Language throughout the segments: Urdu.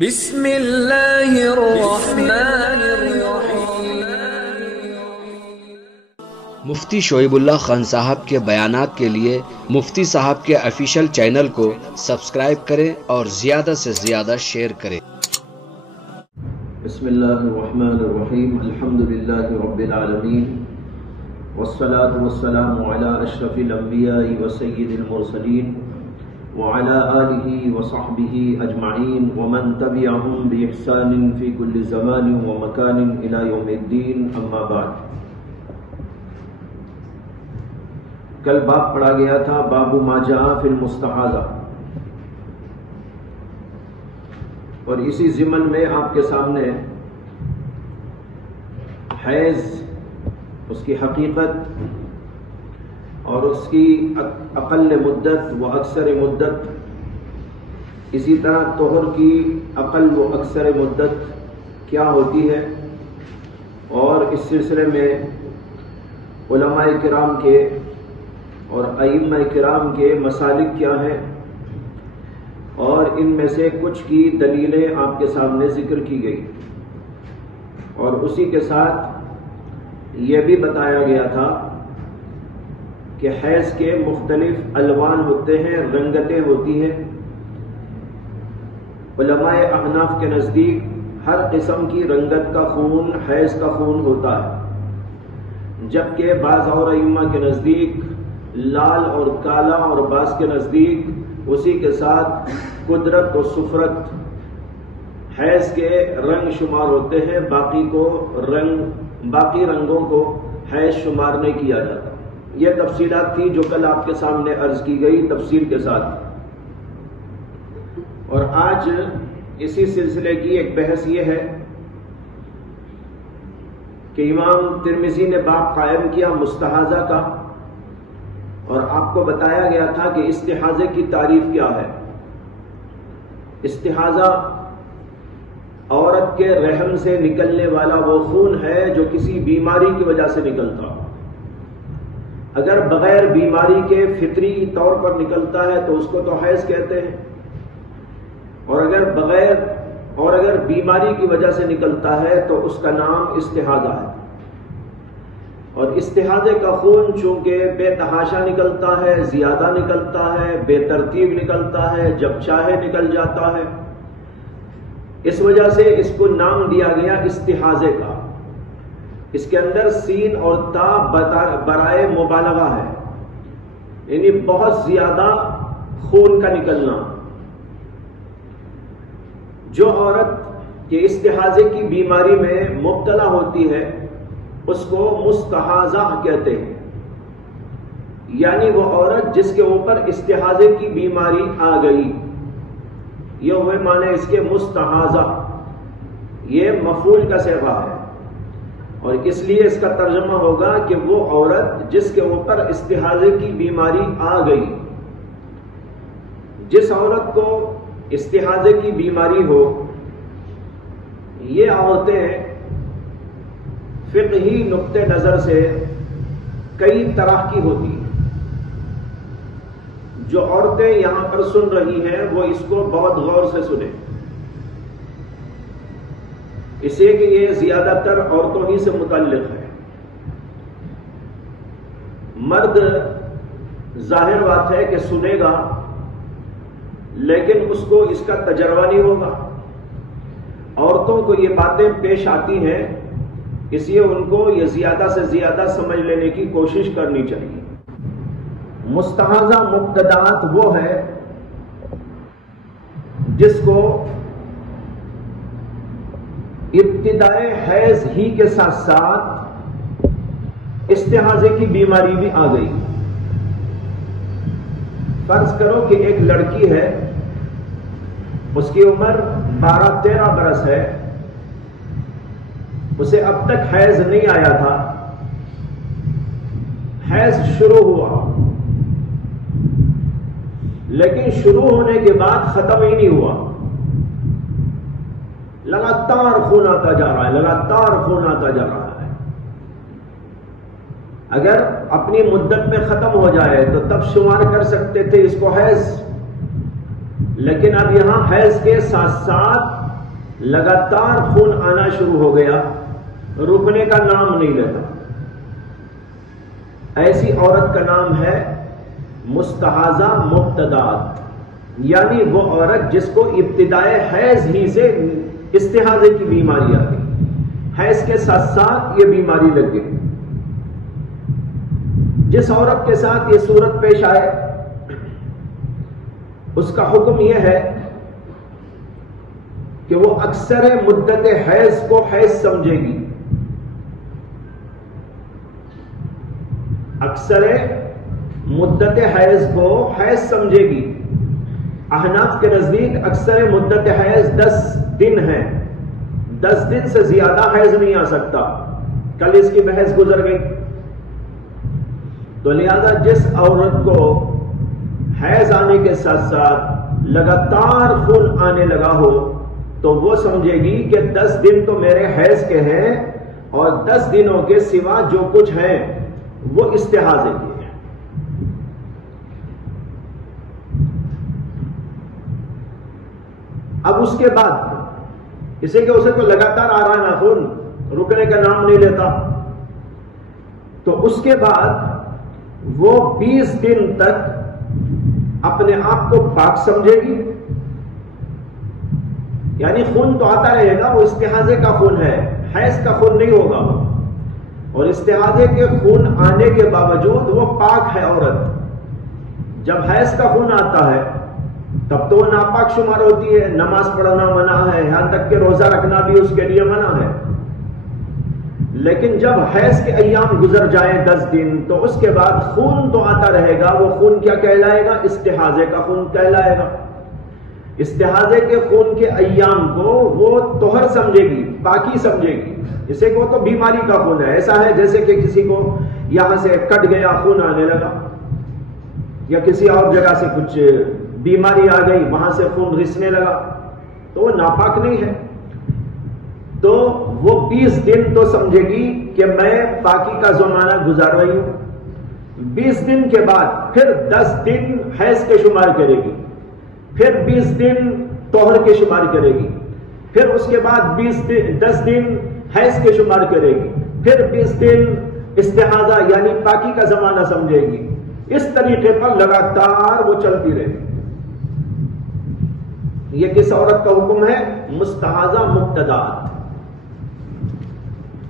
بسم اللہ الرحمن الرحیم۔ مفتی شعیب اللہ خان صاحب کے بیانات کے لیے مفتی صاحب کے آفیشیل چینل کو سبسکرائب کریں اور زیادہ سے زیادہ شیئر کریں۔ بسم اللہ الرحمن الرحیم، الحمدللہ رب العالمین، والصلاة والسلام علی اشرف الانبیاء وسید المرسلین وعلى آلہ وصحبہ اجمعین ومن تبعہم بإحسان فی کل زمان ومکان الی یوم الدین، اما بعد۔ کل باب پڑھا گیا تھا باب ما جاء فی المستحاضہ، اور اسی ضمن میں آپ کے سامنے حیض، اس کی حقیقت اور اس کی اقل مدت و اکثر مدت، اسی طرح طہر کی اقل و اکثر مدت کیا ہوتی ہے، اور اس سلسلے میں علماء کرام کے اور ائمہ کرام کے مسالک کیا ہیں، اور ان میں سے کچھ کی دلیلیں آپ کے سامنے ذکر کی گئی، اور اسی کے ساتھ یہ بھی بتایا گیا تھا کہ حیض کے مختلف الوان ہوتے ہیں، رنگتیں ہوتی ہیں۔ علماء احناف کے نزدیک ہر قسم کی رنگت کا خون حیض کا خون ہوتا ہے، جبکہ بعض اور ائمہ کے نزدیک لال اور کالا، اور بعض کے نزدیک اسی کے ساتھ قدرت و صفرت حیض کے رنگ شمار ہوتے ہیں، باقی رنگوں کو حیض شمار نہیں کیا جاتا۔ یہ تفصیلات تھی جو کل آپ کے سامنے عرض کی گئی تفصیل کے ساتھ، اور آج اسی سلسلے کی ایک بحث یہ ہے کہ امام ترمذی نے باب قائم کیا مستحاضہ کا، اور آپ کو بتایا گیا تھا کہ استحاضے کی تعریف کیا ہے۔ استحاضہ عورت کے رحم سے نکلنے والا وہ خون ہے جو کسی بیماری کی وجہ سے نکلتا، اگر بغیر بیماری کے فطری طور پر نکلتا ہے تو اس کو تو حیض کہتے ہیں، اور اگر بیماری کی وجہ سے نکلتا ہے تو اس کا نام استحاضہ ہے۔ اور استحاضے کا خون چونکہ بے تحاشا نکلتا ہے، زیادہ نکلتا ہے، بے ترتیب نکلتا ہے، جب چاہے نکل جاتا ہے، اس وجہ سے اس کو نام دیا گیا استحاضے کا۔ اس کے اندر سین اور تا برائے مبالغہ ہے، یعنی بہت زیادہ خون کا نکلنا۔ جو عورت کے استحاضے کی بیماری میں مبتلا ہوتی ہے اس کو مستحاضہ کہتے ہیں، یعنی وہ عورت جس کے اوپر استحاضے کی بیماری آ گئی، یہ ہوئے معنی اس کے مستحاضہ، یہ مفعول کا صیغہ ہے، اور اس لیے اس کا ترجمہ ہوگا کہ وہ عورت جس کے اوپر استحاضے کی بیماری آ گئی۔ جس عورت کو استحاضے کی بیماری ہو، یہ عورتیں فقہی نقطہ نظر سے کئی طرح کی ہوتی ہیں۔ جو عورتیں یہاں پر سن رہی ہیں وہ اس کو بہت غور سے سنیں، اس لیے کہ یہ زیادہ تر عورتوں ہی سے متعلق ہے۔ مرد ظاہر بات ہے کہ سنے گا، لیکن اس کو اس کا تجربہ نہیں ہوگا۔ عورتوں کو یہ باتیں پیش آتی ہیں، اس لیے ان کو یہ زیادہ سے زیادہ سمجھ لینے کی کوشش کرنی چاہیے۔ مستحاضہ مبتدات وہ ہے جس کو ابتدائے حیض ہی کے ساتھ ساتھ استحاضے کی بیماری بھی آ گئی۔ فرض کرو کہ ایک لڑکی ہے، اس کی عمر 12-13 برس ہے، اسے اب تک حیض نہیں آیا تھا، حیض شروع ہوا، لیکن شروع ہونے کے بعد ختم ہی نہیں ہوا، لگاتار خون آتا جا رہا ہے، لگاتار خون آتا جا رہا ہے۔ اگر اپنی مدت میں ختم ہو جائے تو تب شمار کر سکتے تھے اس کو حیض، لیکن اب یہاں حیض کے ساتھ ساتھ لگاتار خون آنا شروع ہو گیا، رکنے کا نام نہیں لیتا. ایسی عورت کا نام ہے مستحاضہ مبتدات، یعنی وہ عورت جس کو ابتدائے حیض ہی سے استحاضے کی بیماری آ گئی، حیض کے ساتھ ساتھ یہ بیماری لگ گئی. جس عورت کے ساتھ یہ صورت پیش آئے اس کا حکم یہ ہے کہ وہ اکثر مدت حیض کو حیض سمجھے گی، اکثر مدت حیض کو حیض سمجھے گی. احناف کے نزدیک اکثر مدت حیض 10 دن ہے، 10 دن سے زیادہ حیض نہیں آ سکتا. کل اس کی بحث گزر گئی. تو لہذا جس عورت کو حیض آنے کے ساتھ ساتھ لگاتار خون آنے لگا ہو تو وہ سمجھے گی کہ 10 دن تو میرے حیض کے ہیں اور 10 دنوں کے سوا جو کچھ ہیں وہ استحاضے کے ہیں. اب اس کے بعد اسے کہ اسے تو لگاتار آ رہا ہے خون، رکنے کا نام نہیں لیتا، تو اس کے بعد وہ 20 دن تک اپنے آپ کو پاک سمجھے گی. یعنی خون تو آتا رہے گا، وہ استحاضے کا خون ہے، حیض کا خون نہیں ہوگا. اور استحاضے کے خون آنے کے باوجود وہ پاک ہے عورت. جب حیض کا خون آتا ہے تب تو وہ ناپاک شمار ہوتی ہے، نماز پڑھنا منع ہے، یہاں تک کہ روزہ رکھنا بھی اس کے لیے منع ہے. لیکن جب حیض کے ایام گزر جائیں 10 دن تو اس کے بعد خون تو آتا رہے گا. وہ خون کیا کہلائے گا؟ استحاضے کا خون کہلائے گا. استحاضے کے خون کے ایام کو وہ طہر سمجھے گی، پاکی سمجھے گی. جسے کو تو بیماری کا خون ہے، ایسا ہے جیسے کہ کسی کو یہاں سے کٹ گیا، خون آنے لگا، یا کسی اور جگہ سے کچھ بیماری آ گئی، وہاں سے خون رسنے لگا، تو وہ ناپاک نہیں ہے. تو وہ 20 دن تو سمجھے گی کہ میں پاکی کا زمانہ گزار رہی ہوں. 20 دن کے بعد پھر 10 دن حیض کے شمار کرے گی، پھر 20 دن طہر کے شمار کرے گی، پھر اس کے بعد 10 دن حیض کے شمار کرے گی، پھر 20 دن استحاضہ یعنی پاکی کا زمانہ سمجھے گی. اس طریقے پر لگاتار وہ چلتی رہے گی. یہ کس عورت کا حکم ہے؟ مستحاضہ مبتدات،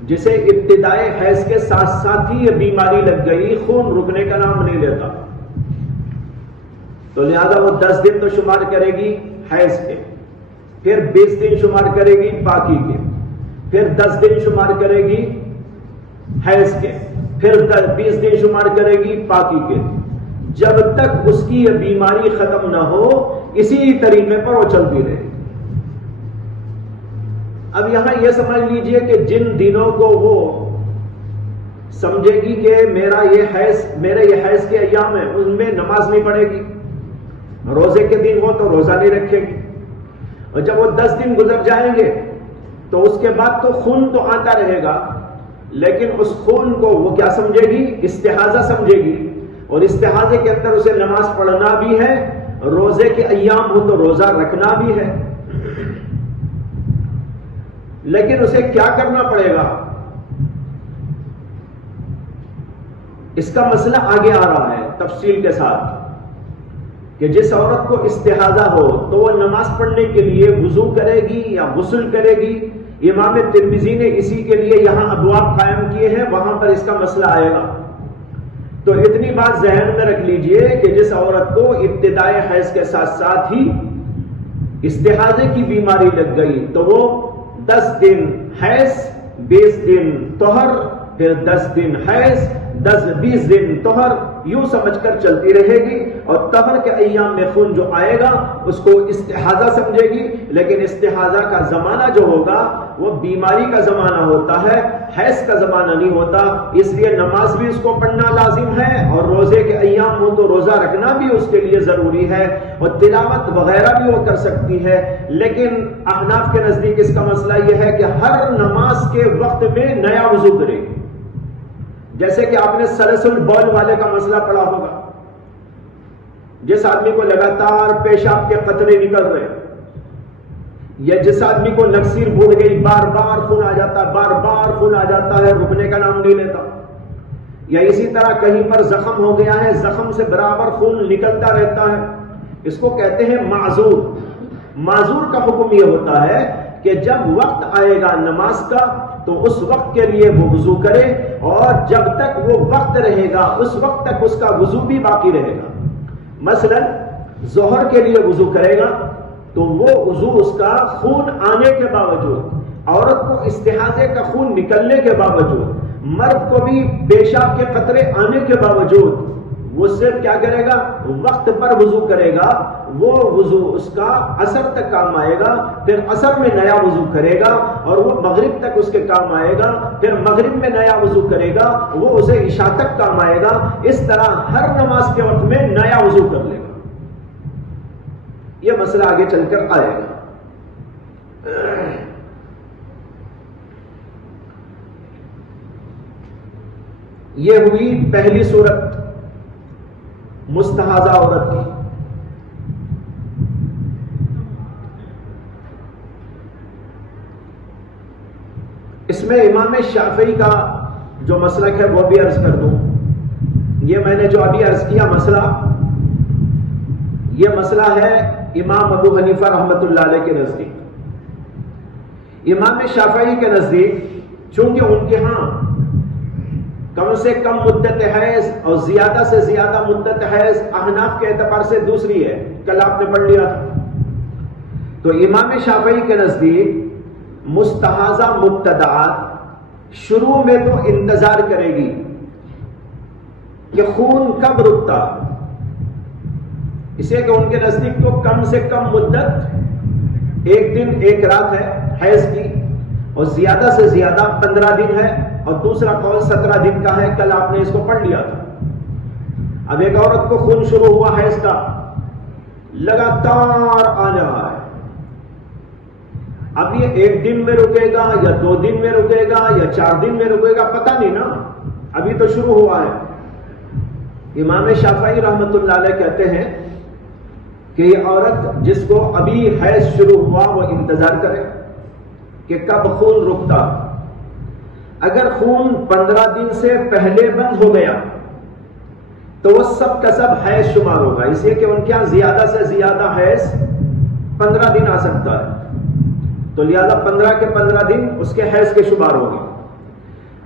جسے ابتدائے حیض کے ساتھ ساتھ ہی یہ بیماری لگ گئی، خون رکنے کا نام نہیں لیتا. تو لہذا وہ 10 دن تو شمار کرے گی حیض کے، پھر 20 دن شمار کرے گی پاکی کے، پھر 10 دن شمار کرے گی حیض کے، پھر 20 دن شمار کرے گی پاکی کے، جب تک اس کی یہ بیماری ختم نہ ہو. اسی طریقے پر وہ چلتی رہے. اب یہاں یہ سمجھ لیجئے کہ جن دنوں کو وہ سمجھے گی کہ میرے یہ حیض کے ایام ہیں، ان میں نماز نہیں پڑھے گی، روزے کے دن ہو تو روزہ نہیں رکھے گی. اور جب وہ 10 دن گزر جائیں گے تو اس کے بعد تو خون تو آتا رہے گا، لیکن اس خون کو وہ کیا سمجھے گی؟ استحاضہ سمجھے گی. اور استحاضے کے اندر اسے نماز پڑھنا بھی ہے، روزے کے ایام ہو تو روزہ رکھنا بھی ہے. لیکن اسے کیا کرنا پڑے گا؟ اس کا مسئلہ آگے آ رہا ہے تفصیل کے ساتھ، کہ جس عورت کو استحاضہ ہو تو وہ نماز پڑھنے کے لیے وضو کرے گی یا غسل کرے گی. امام ترمذی نے اسی کے لیے یہاں ابواب قائم کیے ہیں، وہاں پر اس کا مسئلہ آئے گا. تو اتنی بات ذہن میں رکھ لیجئے کہ جس عورت کو ابتدائے حیض کے ساتھ ساتھ ہی استحاضے کی بیماری لگ گئی تو وہ 10 دن حیض، 20 دن طہر، پھر 10 دن حیض، 20 دن طہر، یوں سمجھ کر چلتی رہے گی. اور طہر کے ایام میں خون جو آئے گا اس کو استحاضہ سمجھے گی. لیکن استحاضہ کا زمانہ جو ہوگا وہ بیماری کا زمانہ ہوتا ہے، حیض کا زمانہ نہیں ہوتا. اس لیے نماز بھی اس کو پڑھنا لازم ہے، اور روزے کے ایام ہو تو روزہ رکھنا بھی اس کے لیے ضروری ہے، اور تلاوت وغیرہ بھی وہ کر سکتی ہے. لیکن احناف کے نزدیک اس کا مسئلہ یہ ہے کہ ہر نماز کے وقت میں نیا وضو کرے گی. جیسے کہ آپ نے سلسل بول والے کا مسئلہ پڑھا ہوگا، جس آدمی کو لگاتار پیشاب کے قطرے نکل رہے، یا جس آدمی کو نکسیر بھول گئی، بار بار خون آ جاتا ہے، بار بار خون آ جاتا ہے، رکنے کا نام نہیں لیتا، یا اسی طرح کہیں پر زخم ہو گیا ہے، زخم سے برابر خون نکلتا رہتا ہے، اس کو کہتے ہیں معذور۔ معذور کا حکم یہ ہوتا ہے کہ جب وقت آئے گا نماز کا تو اس وقت کے لیے وہ وضو کرے، اور جب تک وہ وقت رہے گا اس وقت تک اس کا وضو بھی باقی رہے گا۔ مثلا ظہر کے لیے وضو کرے گا تو وہ وضو اس کا خون آنے کے باوجود، عورت کو استحاضے کا خون نکلنے کے باوجود، مرد کو بھی پیشاب کے قطرے آنے کے باوجود، وہ صرف کیا کرے گا؟ وقت پر وضو کرے گا۔ وہ وضو اس کا عصر تک کام آئے گا، پھر عصر میں نیا وضو کرے گا، اور وہ مغرب تک اس کے کام آئے گا، پھر مغرب میں نیا وضو کرے گا، وہ اسے عشاء تک کام آئے گا۔ اس طرح ہر نماز کے وقت میں نیا وضو کر لے گا۔ یہ مسئلہ آگے چل کر آئے گا۔ یہ ہوئی پہلی صورت مستحاضہ عورت کی۔ اس میں امام شافعی کا جو مسلک ہے وہ بھی عرض کر دوں۔ یہ میں نے جو ابھی عرض کیا مسئلہ، یہ مسئلہ ہے امام ابو حنیفہ رحمۃ اللہ علیہ کے نزدیک۔ امام شافعی کے نزدیک چونکہ ان کے ہاں کم سے کم مدت حیض اور زیادہ سے زیادہ مدت حیض احناف کے اعتبار سے دوسری ہے، کل آپ نے پڑھ لیا تھا، تو امام شافعی کے نزدیک مستحاضہ مبتدعات شروع میں تو انتظار کرے گی کہ خون کب رکتا، اسے کہ ان کے نزدیک تو کم سے کم مدت ایک دن ایک رات ہے حیض کی، اور زیادہ سے زیادہ 15 دن ہے، اور دوسرا قول 17 دن کا ہے، کل آپ نے اس کو پڑھ لیا تھا۔ اب ایک عورت کو خون شروع ہوا حیض کا، لگاتار آ رہا ہے، اب یہ ایک دن میں رکے گا یا 2 دن میں رکے گا یا 4 دن میں رکے گا، پتہ نہیں نا، ابھی تو شروع ہوا ہے۔ امام شافعی رحمت اللہ علیہ کہتے ہیں کہ یہ عورت جس کو ابھی حیض شروع ہوا وہ انتظار کرے کہ کب خون رکتا۔ اگر خون 15 دن سے پہلے بند ہو گیا تو وہ سب کا سب حیض شمار ہوگا، اس لیے کہ ان کے یہاں زیادہ سے زیادہ حیض 15 دن آ سکتا ہے، تو لہذا 15 کے 15 دن اس کے حیض کے شمار ہوگے۔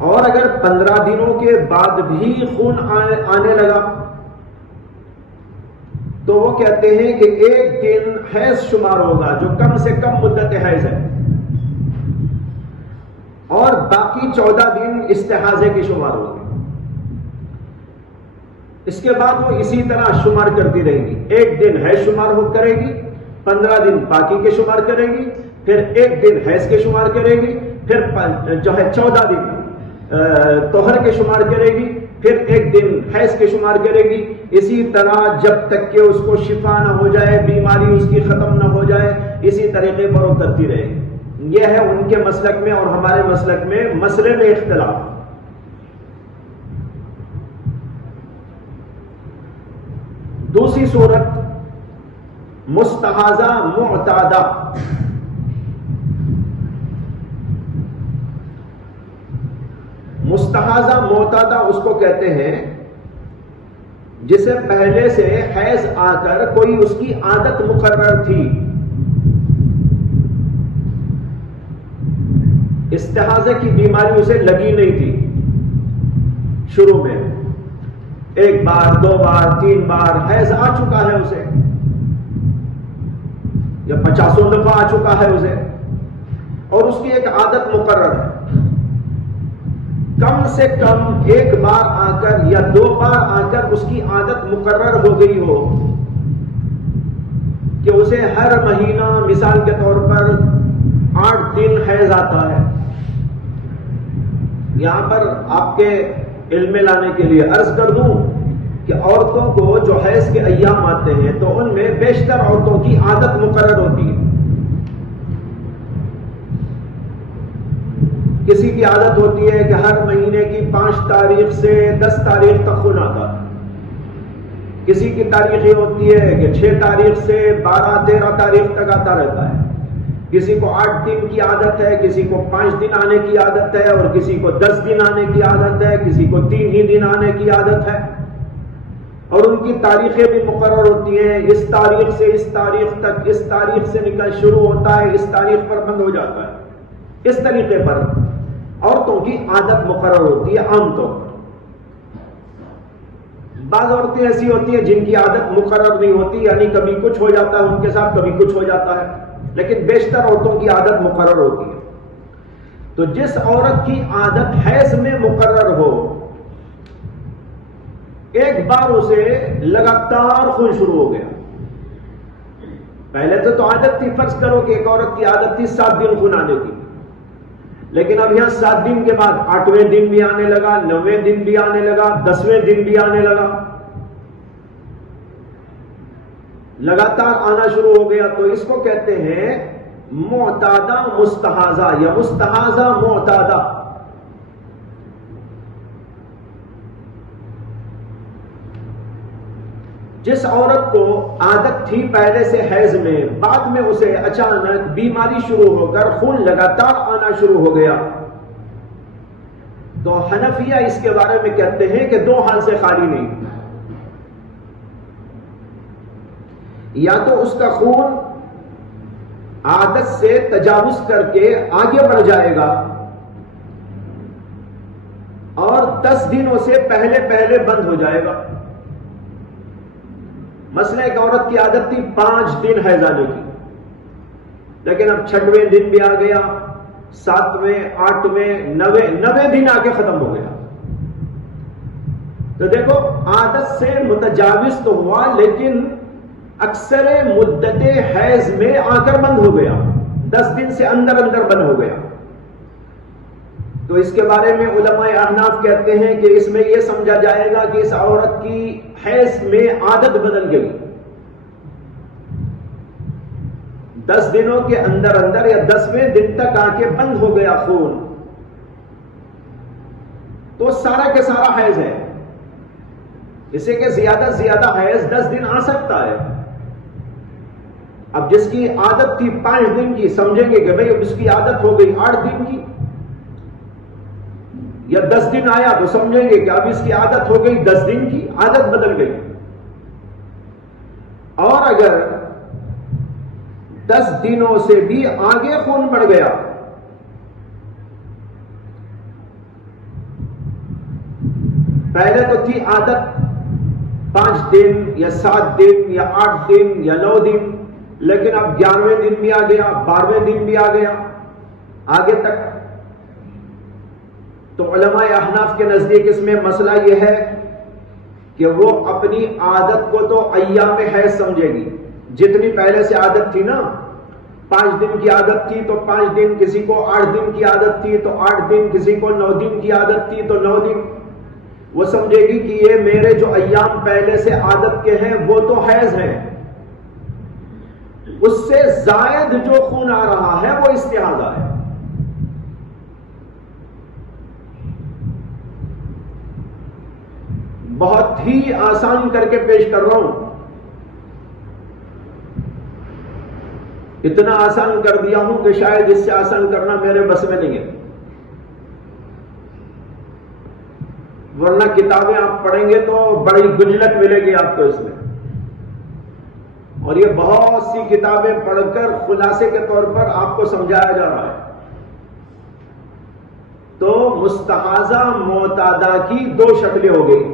اور اگر 15 دنوں کے بعد بھی خون آنے لگا تو وہ کہتے ہیں کہ ایک دن حیض شمار ہوگا جو کم سے کم مدت حیض ہے، اور باقی 14 دن استحاضے کے شمار ہوگے۔ اس کے بعد وہ اسی طرح شمار کرتی رہے گی، ایک دن حیض شمار کرے گی، 15 دن باقی کے شمار کرے گی، پھر ایک دن حیض کے شمار کرے گی، پھر جو ہے 14 دن طہر کے شمار کرے گی، پھر ایک دن حیض کے شمار کرے گی، اسی طرح جب تک کہ اس کو شفا نہ ہو جائے، بیماری اس کی ختم نہ ہو جائے، اسی طریقے پر وہ کرتی رہے گی۔ یہ ہے ان کے مسلک میں اور ہمارے مسلک میں مسئلے میں اختلاف۔ دوسری صورت مستحاضہ معتادہ۔ مستحاضہ معتادہ اس کو کہتے ہیں جسے پہلے سے حیض آ کر کوئی اس کی عادت مقرر تھی، استحاضے کی بیماری اسے لگی نہیں تھی، شروع میں 1 بار 2 بار 3 بار حیض آ چکا ہے اسے، یا 50 دفعہ آ چکا ہے اسے، اور اس کی ایک عادت مقرر ہے، کم سے کم 1 بار آ کر یا 2 بار آ کر اس کی عادت مقرر ہو گئی ہو کہ اسے ہر مہینہ مثال کے طور پر 8 دن حیض آتا ہے۔ یہاں پر آپ کے علم میں لانے کے لیے عرض کر دوں کہ عورتوں کو جو حیض کے ایام آتے ہیں تو ان میں بیشتر عورتوں کی عادت مقرر ہوتی ہے۔ کسی کی عادت ہوتی ہے کہ ہر مہینے کی 5 تاریخ سے 10 تاریخ تک خون آتا ہے، کسی کی تاریخ یہ ہوتی ہے کہ 6 تاریخ سے 12-13 تاریخ تک آتا رہتا ہے، کسی کو 8 دن کی عادت ہے، کسی کو 5 دن آنے کی عادت ہے، اور کسی کو 10 دن آنے کی عادت ہے، کسی کو 3 ہی دن آنے کی عادت ہے، اور ان کی تاریخیں بھی مقرر ہوتی ہیں، اس تاریخ سے اس تاریخ تک، اس تاریخ سے نکل شروع ہوتا ہے، اس تاریخ پر بند ہو جاتا ہے۔ اس طریقے پر عورتوں کی عادت مقرر ہوتی ہے عام طور پر۔ بعض عورتیں ایسی ہوتی ہیں جن کی عادت مقرر نہیں ہوتی، یعنی کبھی کچھ ہو جاتا ہے ان کے ساتھ، کبھی کچھ ہو جاتا ہے، لیکن بیشتر عورتوں کی عادت مقرر ہوتی ہے۔ تو جس عورت کی عادت حیض میں مقرر ہو، ایک بار اسے لگاتار خون شروع ہو گیا، پہلے تو عادت تھی، فرض کرو کہ ایک عورت کی عادت تھی 7 دن خون آنے کی، لیکن اب یہاں 7 دن کے بعد 8ویں دن بھی آنے لگا، 9ویں دن بھی آنے لگا، 10ویں دن بھی آنے لگا، لگاتار آنا شروع ہو گیا، تو اس کو کہتے ہیں معتادہ مستحاضہ یا مستحاضہ معتادہ۔ جس عورت کو عادت تھی پہلے سے حیض میں، بعد میں اسے اچانک بیماری شروع ہو کر خون لگاتار آنا شروع ہو گیا، تو حنفیہ اس کے بارے میں کہتے ہیں کہ 2 حال سے خالی نہیں، یا تو اس کا خون عادت سے تجاوز کر کے آگے بڑھ جائے گا اور 10 دنوں سے پہلے بند ہو جائے گا۔ مثلا ایک عورت کی عادت تھی 5 دن حیض آنے کی، لیکن اب 6ویں دن بھی آ گیا، 7ویں، 8ویں، 9ویں دن آ کے ختم ہو گیا، تو دیکھو عادت سے متجاوز تو ہوا، لیکن اکثر مدت حیض میں آ کر بند ہو گیا، 10 دن سے اندر بند ہو گیا۔ تو اس کے بارے میں علماء احناف کہتے ہیں کہ اس میں یہ سمجھا جائے گا کہ اس عورت کی حیض میں عادت بدل گئی، 10 دنوں کے اندر یا 10ویں دن تک آ کے بند ہو گیا خون، تو سارا کے سارا حیض ہے، اسے کہ زیادہ سے زیادہ حیض 10 دن آ سکتا ہے۔ اب جس کی عادت تھی 5 دن کی، سمجھیں گے کہ بھئی اب اس کی عادت ہو گئی 8 دن کی، یا 10 دن آیا تو سمجھیں گے کہ اب اس کی عادت ہو گئی 10 دن کی، عادت بدل گئی۔ اور اگر 10 دنوں سے بھی آگے خون بڑھ گیا، پہلے تو تھی عادت 5 دن یا 7 دن یا 8 دن یا 9 دن، لیکن اب 11ویں دن بھی آ گیا، 12ویں دن بھی آ گیا، آگے تک۔ تو علماء احناف کے نزدیک اس میں مسئلہ یہ ہے کہ وہ اپنی عادت کو تو ایام حیض سمجھے گی، جتنی پہلے سے عادت تھی نا، 5 دن کی عادت تھی تو 5 دن، کسی کو 8 دن کی عادت تھی تو 8 دن، کسی کو 9 دن کی عادت تھی تو 9 دن، وہ سمجھے گی کہ یہ میرے جو ایام پہلے سے عادت کے ہیں وہ تو حیض ہیں، اس سے زائد جو خون آ رہا ہے وہ استحاضہ ہے۔ بہت ہی آسان کر کے پیش کر رہا ہوں، اتنا آسان کر دیا ہوں کہ شاید اس سے آسان کرنا میرے بس میں نہیں ہے، ورنہ کتابیں آپ پڑھیں گے تو بڑی گجلت ملے گی آپ کو اس میں، اور یہ بہت سی کتابیں پڑھ کر خلاصے کے طور پر آپ کو سمجھایا جا رہا ہے۔ تو مستحاضہ معتادہ کی 2 شکلیں ہو گئی،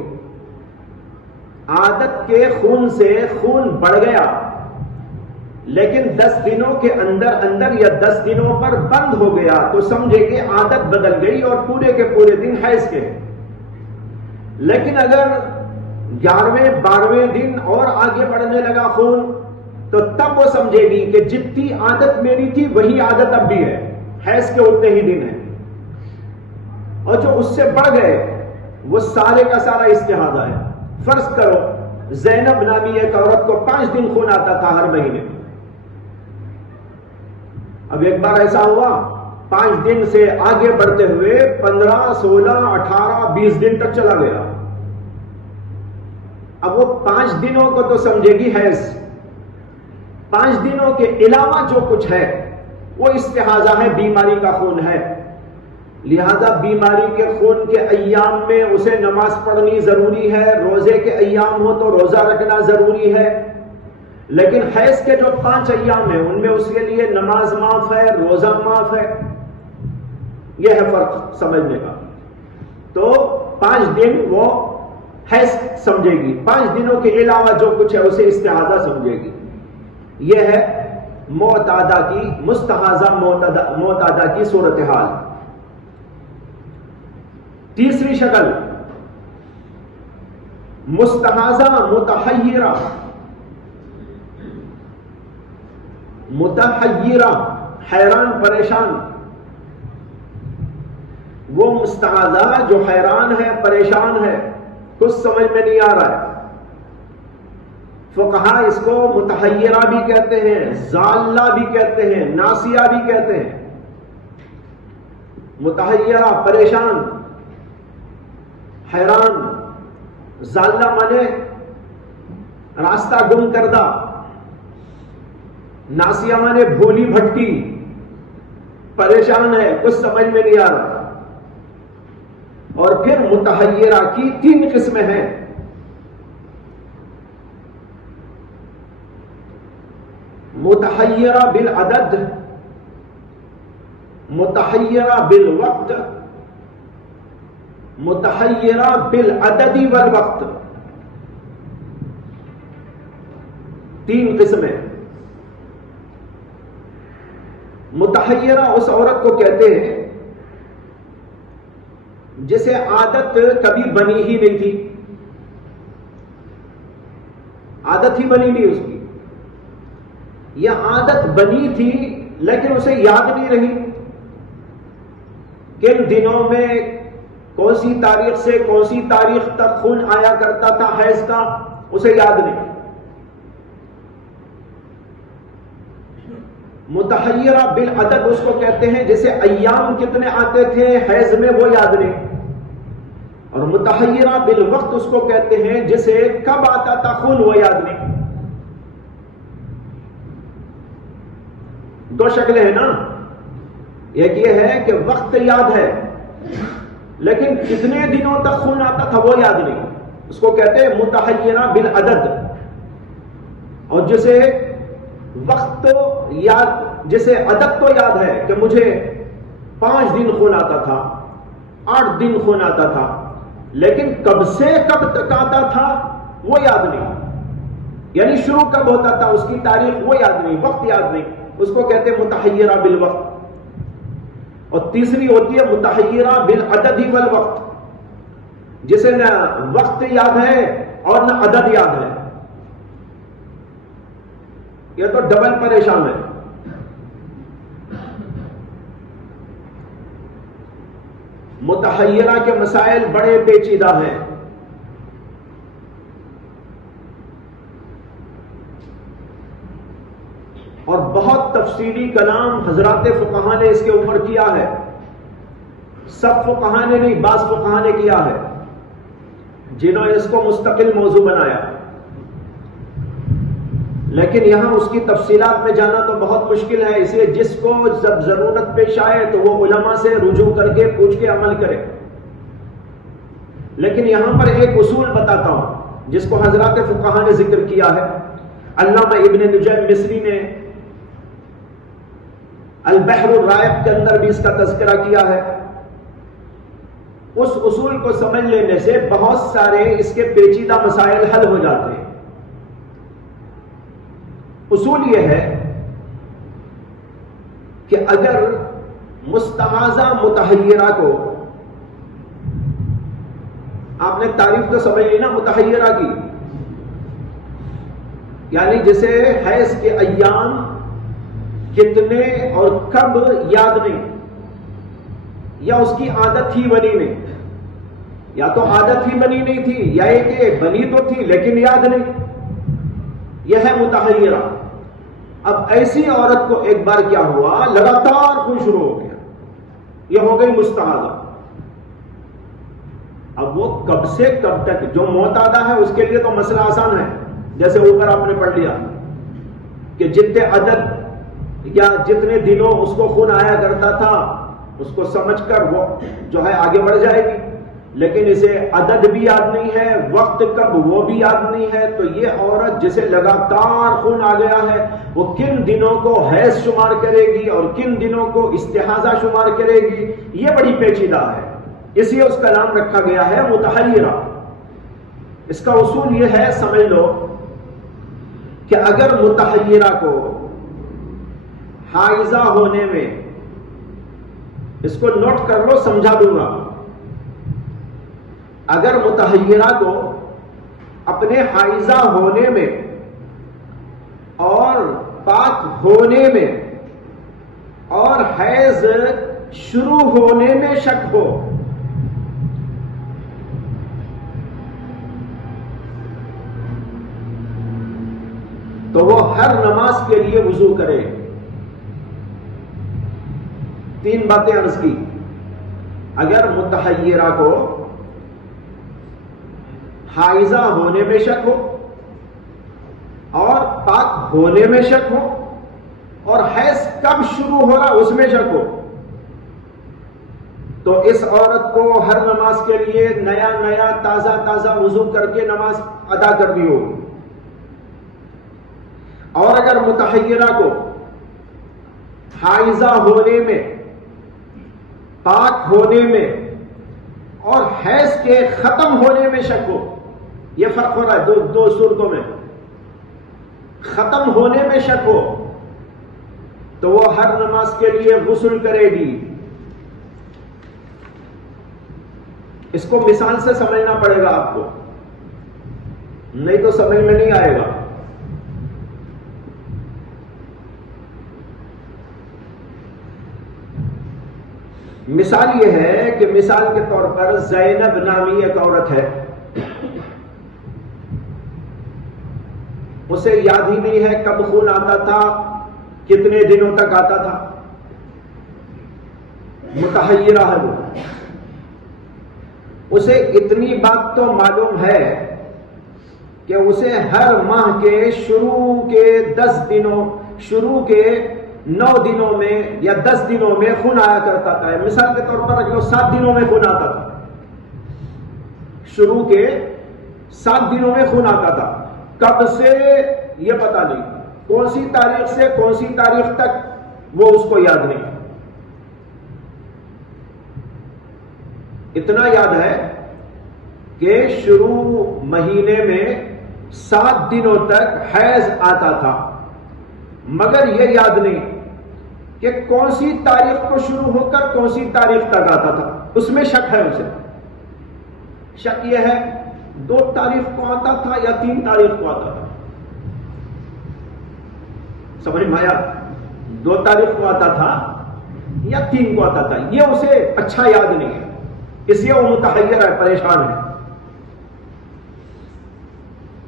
عادت کے خون سے خون بڑھ گیا لیکن 10 دنوں کے اندر یا 10 دنوں پر بند ہو گیا، تو سمجھے کہ عادت بدل گئی اور پورے کے پورے دن حیض کے۔ لیکن اگر 11ویں 12ویں دن اور آگے بڑھنے لگا خون، تو تب وہ سمجھے گی کہ جتنی عادت میری تھی وہی عادت اب بھی ہے، حیض کے اتنے ہی دن ہیں، اور جو اس سے بڑھ گئے وہ سارے کا سارا استحاضہ ہے۔ فرض کرو زینب نامی ایک عورت کو 5 دن خون آتا تھا ہر مہینے، اب ایک بار ایسا ہوا 5 دن سے آگے بڑھتے ہوئے 15، 16، 18، 20 دن تک چلا گیا، اب وہ 5 دنوں کو تو سمجھے گی حیض، 5 دنوں کے علاوہ جو کچھ ہے وہ استحاضہ ہے، بیماری کا خون ہے، لہذا بیماری کے خون کے ایام میں اسے نماز پڑھنی ضروری ہے، روزے کے ایام ہو تو روزہ رکھنا ضروری ہے، لیکن حیض کے جو 5 ایام ہیں ان میں اس کے لیے نماز معاف ہے، روزہ معاف ہے، یہ ہے فرق سمجھنے کا۔ تو 5 دن وہ حیض سمجھے گی، 5 دنوں کے علاوہ جو کچھ ہے اسے استحاضہ سمجھے گی۔ یہ ہے معتادہ کی، مستحاضہ معتادہ کی صورتحال۔ تیسری شکل مستحاضہ متحیرہ، متحیرہ حیران پریشان، وہ مستحاضہ جو حیران ہے، پریشان ہے، کچھ سمجھ میں نہیں آ رہا ہے۔ فقہاء اس کو متحیرہ بھی کہتے ہیں، ضالہ بھی کہتے ہیں، ناسیہ بھی کہتے ہیں۔ متحیرہ پریشان، حیران، ضالہ مانے راستہ گم کردہ، ناسیہ مانے بھولی بھٹکی، پریشان ہے، کچھ سمجھ میں نہیں آ رہا۔ اور پھر متحیرہ کی 3 قسمیں ہیں۔ متحیرہ بالعدد، متحیرہ بالوقت، متحیرہ بالعدد والوقت، 3 قسمیں۔ متحیرہ اس عورت کو کہتے ہیں جسے عادت کبھی بنی ہی نہیں تھی، عادت ہی بنی نہیں اس کی، یا عادت بنی تھی لیکن اسے یاد نہیں رہی، کن دنوں میں کون سی تاریخ سے کون سی تاریخ تک خون آیا کرتا تھا حیض کا، اسے یاد نہیں۔ متحیرہ بالعدد اس کو کہتے ہیں جسے ایام کتنے آتے تھے حیض میں وہ یاد نہیں، اور متحیرہ بالوقت اس کو کہتے ہیں جسے کب آتا تھا خون وہ یاد نہیں۔ 2 شکلیں ہیں نا، ایک یہ ہے کہ وقت یاد ہے لیکن کتنے دنوں تک خون آتا تھا وہ یاد نہیں، اس کو کہتے ہیں متحیرہ بالعدد۔ اور جسے وقت یاد، جسے عدد تو یاد ہے کہ مجھے 5 دن خون آتا تھا، 8 دن خون آتا تھا، لیکن کب سے کب تک آتا تھا وہ یاد نہیں، یعنی شروع کب ہوتا تھا اس کی تاریخ وہ یاد نہیں، وقت یاد نہیں، اس کو کہتے ہیں متحیرہ بالوقت۔ اور تیسری ہوتی ہے متحیرہ بالعدد والوقت، جسے نہ وقت یاد ہے اور نہ عدد یاد ہے، یہ تو ڈبل پریشان ہے۔ متحیرہ کے مسائل بڑے پیچیدہ ہیں، اور بہت تفصیلی کلام حضرات فقہاء نے اس کے اوپر کیا ہے، سب فقہاء نے نہیں، بعض فقہاء نے کیا ہے جنہوں نے اس کو مستقل موضوع بنایا، لیکن یہاں اس کی تفصیلات میں جانا تو بہت مشکل ہے، اس لیے جس کو جب ضرورت پیش آئے تو وہ علماء سے رجوع کر کے پوچھ کے عمل کرے۔ لیکن یہاں پر ایک اصول بتاتا ہوں جس کو حضرات فقہاء نے ذکر کیا ہے، علامہ ابن نجیم مصری نے البحر الرائق کے اندر بھی اس کا تذکرہ کیا ہے۔ اس اصول کو سمجھ لینے سے بہت سارے اس کے پیچیدہ مسائل حل ہو جاتے ہیں۔ اصول یہ ہے کہ اگر مستحاضہ متحیرہ کو، آپ نے تعریف تو سمجھ لی نا متحیرہ کی، یعنی جسے حیض کے ایام کتنے اور کب یاد نہیں، یا اس کی عادت ہی بنی نہیں، یا تو عادت ہی بنی نہیں تھی یا کہ بنی تو تھی لیکن یاد نہیں، یہ ہے متحیرہ۔ اب ایسی عورت کو ایک بار کیا ہوا، لگاتار خون شروع ہو گیا، یہ ہو گئی مستحاضہ۔ اب وہ کب سے کب تک، جو معتادہ ہے اس کے لیے تو مسئلہ آسان ہے، جیسے اوپر آپ نے پڑھ لیا کہ جتنے عدد یا جتنے دنوں اس کو خون آیا کرتا تھا اس کو سمجھ کر وہ جو ہے آگے بڑھ جائے گی، لیکن اسے عدد بھی یاد نہیں ہے، وقت کب وہ بھی یاد نہیں ہے، تو یہ عورت جسے لگاتار خون آ گیا ہے وہ کن دنوں کو حیض شمار کرے گی اور کن دنوں کو استحاضہ شمار کرے گی، یہ بڑی پیچیدہ ہے، اس لیے اس کا نام رکھا گیا ہے متحیرہ۔ اس کا اصول یہ ہے، سمجھ لو کہ اگر متحیرہ کو حائضہ ہونے میں، اس کو نوٹ کر لو، سمجھا دوں گا، اگر متحیرہ کو اپنے حائضہ ہونے میں اور پاک ہونے میں اور حیض شروع ہونے میں شک ہو، تو وہ ہر نماز کے لیے وضو کرے۔ تین باتیں عرض کی، اگر متحیرہ کو حائضہ ہونے میں شک ہو اور پاک ہونے میں شک ہو اور حیض کب شروع ہو رہا اس میں شک ہو، تو اس عورت کو ہر نماز کے لیے نیا نیا تازہ تازہ وضو کر کے نماز ادا کرنی ہوگی۔ اور اگر متحیرہ کو حائضہ ہونے میں، پاک ہونے میں اور حیض کے ختم ہونے میں شک ہو، یہ فرق ہو رہا ہے دو صورتوں میں، ختم ہونے میں شک ہو تو وہ ہر نماز کے لیے غسل کرے گی۔ اس کو مثال سے سمجھنا پڑے گا آپ کو، نہیں تو سمجھ میں نہیں آئے گا۔ مثال یہ ہے کہ مثال کے طور پر زینب نامی ایک عورت ہے، اسے یاد ہی نہیں ہے کب خون آتا تھا، کتنے دنوں تک آتا تھا، متحیرہ ہے وہ۔ اسے اتنی بات تو معلوم ہے کہ اسے ہر ماہ کے شروع کے 10 دنوں، شروع کے 9 دنوں میں یا 10 دنوں میں خون آیا کرتا تھا۔ مثال کے طور پر اگر 7 دنوں میں خون آتا تھا، شروع کے 7 دنوں میں خون آتا تھا، کب سے یہ پتا نہیں، کون سی تاریخ سے کون سی تاریخ تک وہ اس کو یاد نہیں، اتنا یاد ہے کہ شروع مہینے میں 7 دنوں تک حیض آتا تھا، مگر یہ یاد نہیں کہ کون سی تاریخ کو شروع ہو کر کون سی تاریخ تک آتا تھا، اس میں شک ہے اسے۔ شک یہ ہے 2 تاریخ کو آتا تھا یا 3 تاریخ کو آتا تھا، سمجھ میں آیا؟ 2 تاریخ کو آتا تھا یا 3 کو آتا تھا، یہ اسے اچھا یاد نہیں ہے، اس لیے وہ متحیر ہے، پریشان ہے۔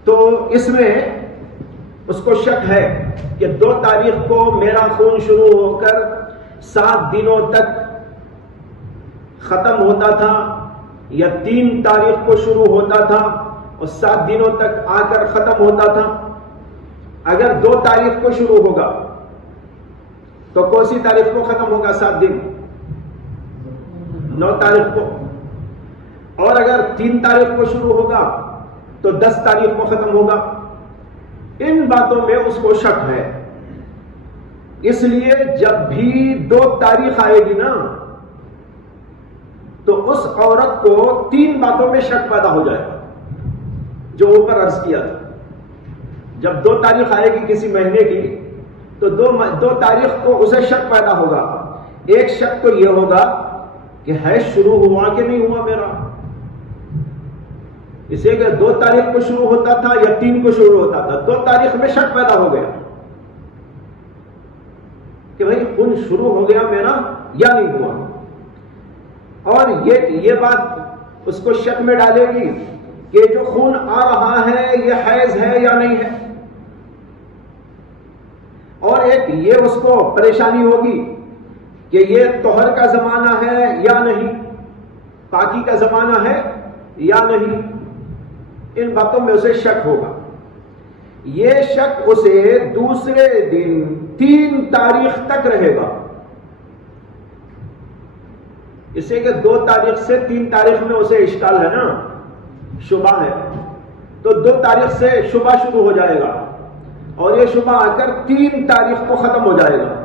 تو اس میں اس کو شک ہے کہ 2 تاریخ کو میرا خون شروع ہو کر 7 دنوں تک ختم ہوتا تھا یا 3 تاریخ کو شروع ہوتا تھا اور 7 دنوں تک آ کر ختم ہوتا تھا۔ اگر 2 تاریخ کو شروع ہوگا تو کون سی تاریخ کو ختم ہوگا 7 دن؟ 9 تاریخ کو۔ اور اگر 3 تاریخ کو شروع ہوگا تو 10 تاریخ کو ختم ہوگا۔ ان باتوں میں اس کو شک ہے، اس لیے جب بھی 2 تاریخ آئے گی نا تو اس عورت کو 3 باتوں میں شک پیدا ہو جائے گا جو اوپر عرض کیا تھا۔ جب 2 تاریخ آئے گی کسی مہینے کی تو 2 تاریخ کو اسے شک پیدا ہوگا۔ ایک شک تو یہ ہوگا کہ حیض شروع ہوا کہ نہیں ہوا میرا، اسے کہ 2 تاریخ کو شروع ہوتا تھا یا 3 کو شروع ہوتا تھا، 2 تاریخ میں شک پیدا ہو گیا کہ بھائی خون شروع ہو گیا میرا یا نہیں ہوا۔ اور یہ بات اس کو شک میں ڈالے گی کہ جو خون آ رہا ہے یہ حیض ہے یا نہیں ہے، اور ایک یہ اس کو پریشانی ہوگی کہ یہ طہر کا زمانہ ہے یا نہیں، پاکی کا زمانہ ہے یا نہیں، ان باتوں میں اسے شک ہوگا. یہ شک اسے دوسرے دن 3 تاریخ تک رہے گا. اسے کہ 2 تاریخ سے 3 تاریخ میں اسے اشکال ہے نا، شبہ ہے، تو 2 تاریخ سے شبہ شروع ہو جائے گا اور یہ شبہ آ کر 3 تاریخ کو ختم ہو جائے گا.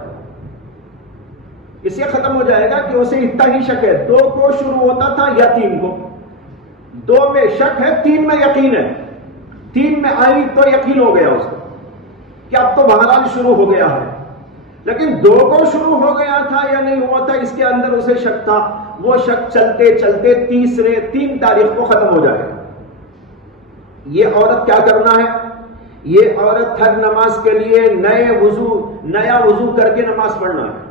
اسے ختم ہو جائے گا کہ اسے اتنا ہی شک ہے، 2 کو شروع ہوتا تھا یا 3 کو. 2 میں شک ہے، 3 میں یقین ہے. 3 میں آئی تو یقین ہو گیا اس کو کہ اب تو بہرحال شروع ہو گیا ہے. لیکن 2 کو شروع ہو گیا تھا یا نہیں ہوا تھا، اس کے اندر اسے شک تھا. وہ شک چلتے چلتے 3 تاریخ کو ختم ہو جائے گا. یہ عورت کیا کرنا ہے؟ یہ عورت ہر نماز کے لیے نیا وضو کر کے نماز پڑھنا ہے.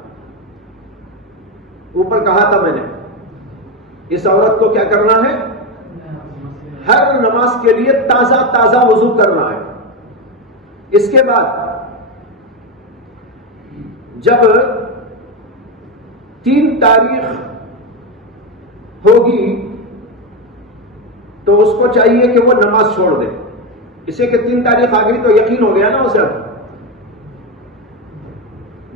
اوپر کہا تھا میں نے، اس عورت کو کیا کرنا ہے؟ ہر نماز کے لیے تازہ وضو کرنا ہے. اس کے بعد جب 3 تاریخ ہوگی تو اس کو چاہیے کہ وہ نماز چھوڑ دے. اسے کہ 3 تاریخ آ گئی تو یقین ہو گیا نا اسے. اب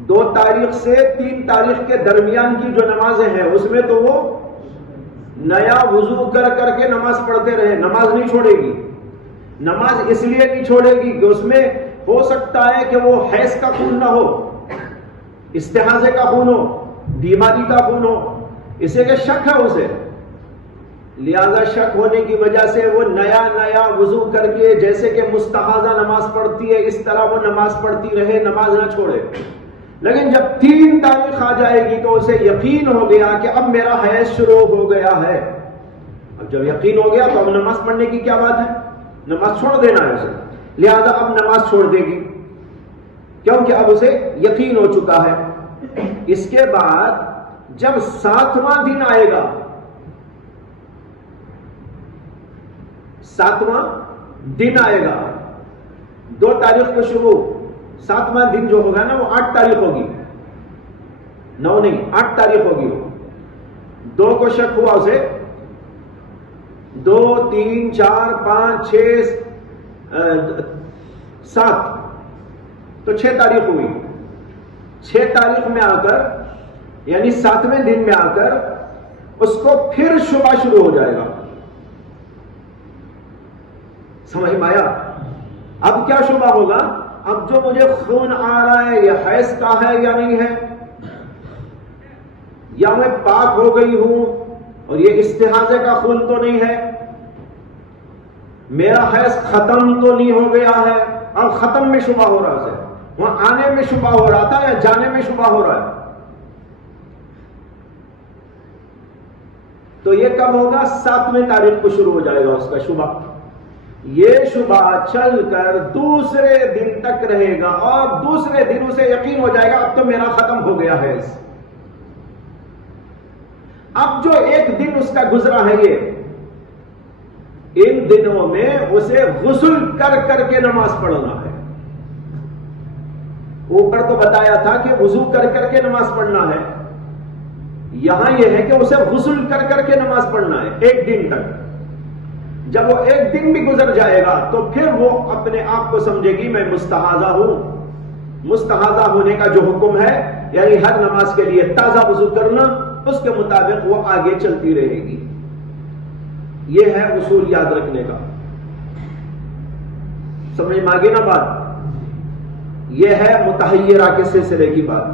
2 تاریخ سے 3 تاریخ کے درمیان کی جو نمازیں ہیں اس میں تو وہ نیا وضو کر کے نماز پڑھتے رہے، نماز نہیں چھوڑے گی. نماز اس لیے نہیں چھوڑے گی کہ اس میں ہو سکتا ہے کہ وہ حیض کا خون نہ ہو، استحاضے کا خون ہو، بیماری کا خون ہو. اسے کہ شک ہے اسے، لہذا شک ہونے کی وجہ سے وہ نیا وضو کر کے جیسے کہ مستحاضہ نماز پڑھتی ہے اس طرح وہ نماز پڑھتی رہے، نماز نہ چھوڑے. لیکن جب 3 تاریخ آ جائے گی تو اسے یقین ہو گیا کہ اب میرا حیض شروع ہو گیا ہے. اب جب یقین ہو گیا تو اب نماز پڑھنے کی کیا بات ہے؟ نماز چھوڑ دینا ہے اسے. لہذا اب نماز چھوڑ دے گی کیونکہ اب اسے یقین ہو چکا ہے. اس کے بعد جب 7واں دن آئے گا، 7واں دن آئے گا، 2 تاریخ کو شروع، 7واں دن جو ہوگا نا وہ 8 تاریخ ہوگی، 9 نہیں 8 تاریخ ہوگی. وہ 2 کو شک ہوا اسے، 2 3 4 5 6 7 تو 6 تاریخ ہوئی. 6 تاریخ میں آ کر یعنی 7ویں دن میں آ کر اس کو پھر شبہ شروع ہو جائے گا. سمجھ میں آیا؟ اب کیا شبہ ہوگا؟ اب جو مجھے خون آ رہا ہے یہ حیض کا ہے یا نہیں ہے، یا میں پاک ہو گئی ہوں اور یہ استحاضے کا خون تو نہیں ہے، میرا حیض ختم تو نہیں ہو گیا ہے. اب ختم میں شبہ ہو رہا ہے، وہاں آنے میں شبہ ہو رہا تھا یا جانے میں شبہ ہو رہا ہے. تو یہ کب ہوگا؟ 7ویں تاریخ کو شروع ہو جائے گا اس کا شبہ. یہ شبہ چل کر دوسرے دن تک رہے گا اور دوسرے دن اسے یقین ہو جائے گا اب تو میرا ختم ہو گیا ہے. اب جو 1 دن اس کا گزرا ہے یہ، ان دنوں میں اسے غسل کر کے نماز پڑھنا ہے. اوپر تو بتایا تھا کہ وضو کر کے نماز پڑھنا ہے، یہاں یہ ہے کہ اسے غسل کر کے نماز پڑھنا ہے 1 دن تک. جب وہ 1 دن بھی گزر جائے گا تو پھر وہ اپنے آپ کو سمجھے گی میں مستحاضہ ہوں. مستحاضہ ہونے کا جو حکم ہے یعنی ہر نماز کے لیے تازہ وضو کرنا، اس کے مطابق وہ آگے چلتی رہے گی. یہ ہے اصول یاد رکھنے کا. سمجھ میں آگے نا بات؟ یہ ہے متحیرہ کے سلسلے کی بات.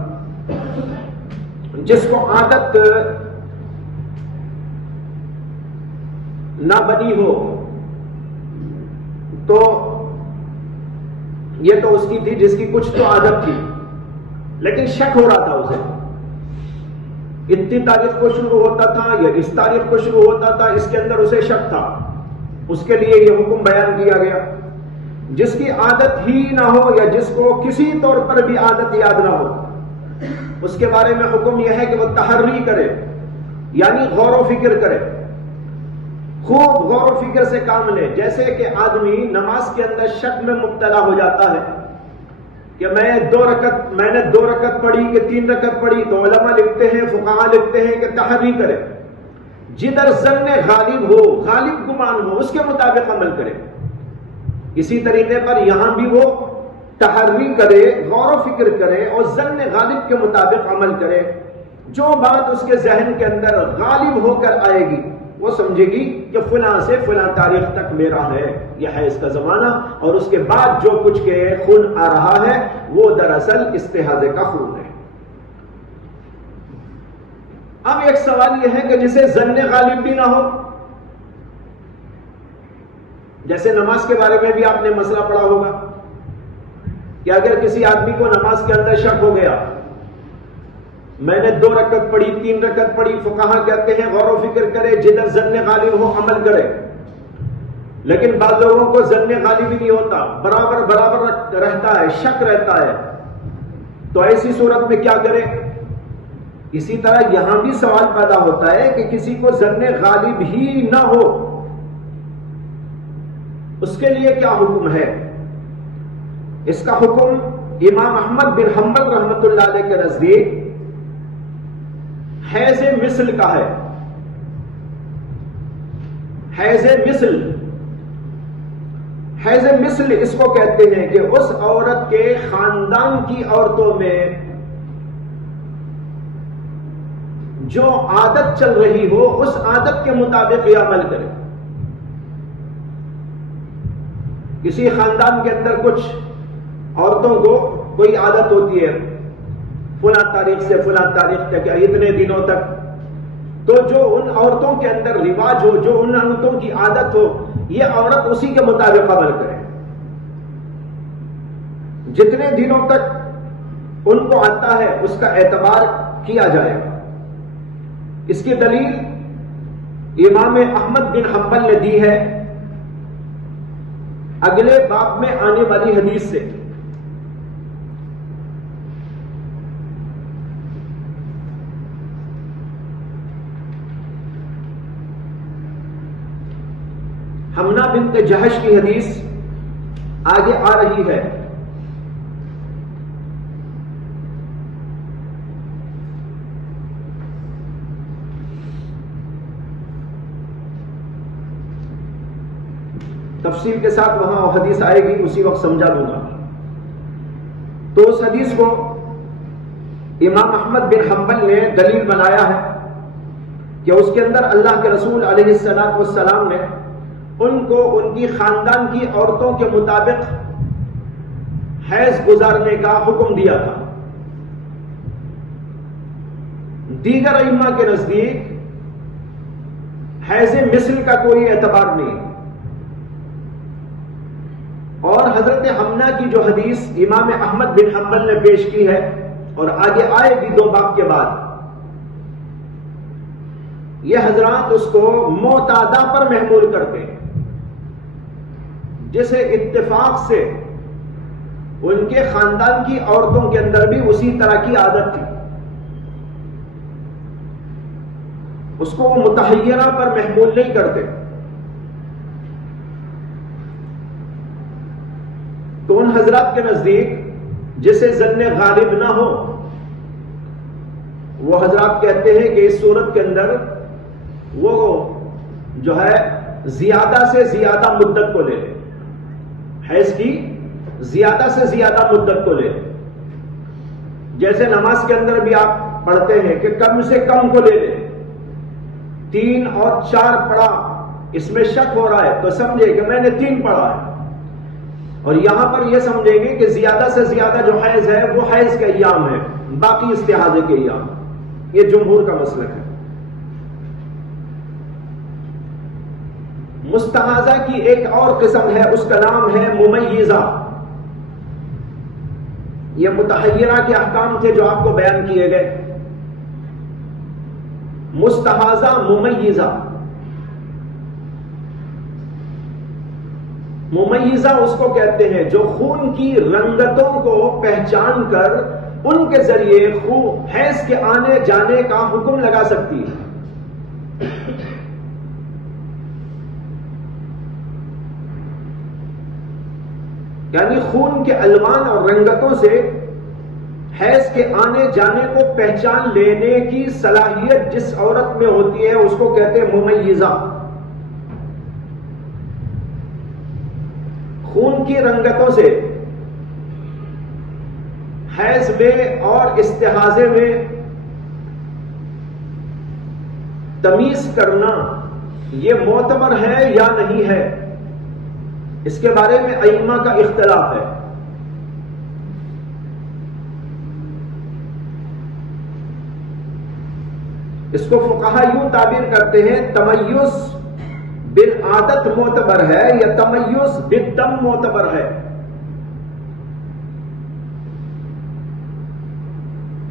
جس کو عادت نہ بنی ہو تو یہ تو اس کی تھی جس کی کچھ تو عادت تھی لیکن شک ہو رہا تھا اسے، اتنی تاریخ کو شروع ہوتا تھا یا اس تاریخ کو شروع ہوتا تھا، اس کے اندر اسے شک تھا. اس کے لیے یہ حکم بیان کیا گیا. جس کی عادت ہی نہ ہو یا جس کو کسی طور پر بھی عادت یاد نہ ہو، اس کے بارے میں حکم یہ ہے کہ وہ تحری کرے، یعنی غور و فکر کرے، خوب غور و فکر سے کام لے. جیسے کہ آدمی نماز کے اندر شک میں مبتلا ہو جاتا ہے کہ میں نے 2 رکعت پڑھی کہ 3 رکعت پڑھی، تو علماء لکھتے ہیں، فقہاء لکھتے ہیں کہ تحری کرے. جدھر ظن غالب ہو، غالب گمان ہو، اس کے مطابق عمل کرے۔ اسی طریقے پر یہاں بھی وہ تحری کرے، غور و فکر کرے اور ظن غالب کے مطابق عمل کرے۔ جو بات اس کے ذہن کے اندر غالب ہو کر آئے گی وہ سمجھے گی کہ فلاں سے فلاں تاریخ تک میرا ہے، یہ ہے اس کا زمانہ، اور اس کے بعد جو کچھ کے خون آ رہا ہے وہ دراصل استحاضے کا خون ہے۔ اب ایک سوال یہ ہے کہ جسے ظن غالب بھی نہ ہو، جیسے نماز کے بارے میں بھی آپ نے مسئلہ پڑھا ہوگا کہ اگر کسی آدمی کو نماز کے اندر شک ہو گیا، میں نے 2 رکعت پڑھی، 3 رکعت پڑھی، فقہا کہتے ہیں غور و فکر کرے، جدھر ظن غالب ہو عمل کرے، لیکن بعض لوگوں کو ظن غالب ہی نہیں ہوتا، برابر رہتا ہے، شک رہتا ہے، تو ایسی صورت میں کیا کرے؟ اسی طرح یہاں بھی سوال پیدا ہوتا ہے کہ کسی کو ظن غالب ہی نہ ہو، اس کے لیے کیا حکم ہے؟ اس کا حکم امام احمد بن حنبل رحمۃ اللہ علیہ کے نزدیک حیض مثل کا ہے۔ حیض مثل، حیض مثل اس کو کہتے ہیں کہ اس عورت کے خاندان کی عورتوں میں جو عادت چل رہی ہو اس عادت کے مطابق یہ عمل کرے۔ کسی خاندان کے اندر کچھ عورتوں کو کوئی عادت ہوتی ہے فلاں تاریخ سے فلاں تاریخ تک یا اتنے دنوں تک، تو جو ان عورتوں کے اندر رواج ہو، جو ان عورتوں کی عادت ہو، یہ عورت اسی کے مطابق عمل کرے۔ جتنے دنوں تک ان کو آتا ہے اس کا اعتبار کیا جائے گا۔ اس کی دلیل امام احمد بن حنبل نے دی ہے اگلے باب میں آنے والی حدیث سے۔ حمنا بنت جہش کی حدیث آگے آ رہی ہے۔ تفصیل کے ساتھ وہاں حدیث آئے گی، اسی وقت سمجھا دوں گا۔ تو اس حدیث کو امام احمد بن حنبل نے دلیل بنایا ہے کہ اس کے اندر اللہ کے رسول علیہ الصلوۃ والسلام نے ان کو ان کی خاندان کی عورتوں کے مطابق حیض گزارنے کا حکم دیا تھا۔ دیگر ائمہ کے نزدیک حیض مثل کا کوئی اعتبار نہیں، اور حضرت حمنا کی جو حدیث امام احمد بن حنبل نے پیش کی ہے اور آگے آئے گی 2 باب کے بعد، یہ حضرات اس کو معتادہ پر محمول کرتے ہیں، جسے اتفاق سے ان کے خاندان کی عورتوں کے اندر بھی اسی طرح کی عادت تھی، اس کو وہ متحیرہ پر محمول نہیں کرتے۔ تو ان حضرات کے نزدیک جسے ظن غالب نہ ہو، وہ حضرات کہتے ہیں کہ اس صورت کے اندر وہ جو ہے زیادہ سے زیادہ مدت کو لے لے، حیض کی زیادہ سے زیادہ مدت کو لے لے۔ جیسے نماز کے اندر بھی آپ پڑھتے ہیں کہ کم سے کم کو لے لے، 3 اور 4 پڑھا، اس میں شک ہو رہا ہے تو سمجھے کہ میں نے 3 پڑھا ہے، اور یہاں پر یہ سمجھیں گے کہ زیادہ سے زیادہ جو حیض ہے وہ حیض کے ایام ہے، باقی استحاضے کے ایام۔ یہ جمہور کا مسلک ہے۔ مستحاضہ کی ایک اور قسم ہے، اس کا نام ہے ممیزہ۔ یہ متحیرہ کے احکام تھے جو آپ کو بیان کیے گئے۔ مستحاضہ ممیزہ، ممیزہ اس کو کہتے ہیں جو خون کی رنگتوں کو پہچان کر ان کے ذریعے حیض کے آنے جانے کا حکم لگا سکتی ہے۔ یعنی خون کے الوان اور رنگتوں سے حیض کے آنے جانے کو پہچان لینے کی صلاحیت جس عورت میں ہوتی ہے اس کو کہتے ہیں ممیزہ. خون کی رنگتوں سے حیض میں اور استحاضے میں تمیز کرنا یہ معتبر ہے یا نہیں ہے، اس کے بارے میں ائمہ کا اختلاف ہے. اس کو فقہا یوں تعبیر کرتے ہیں تمیز بالعادت معتبر ہے یا تمیز بالدم معتبر ہے.